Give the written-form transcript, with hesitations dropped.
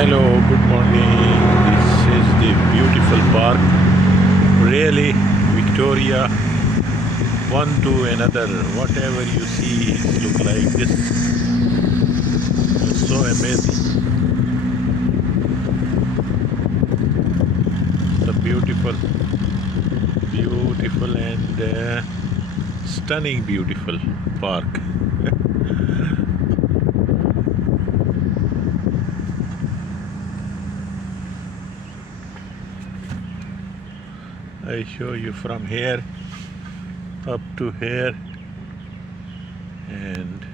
Hello, good morning. This is the beautiful park. Really, Victoria, one to another. Whatever you see, it look like this. It's so amazing. The beautiful, beautiful and stunning, beautiful park. I show you from here up to here, and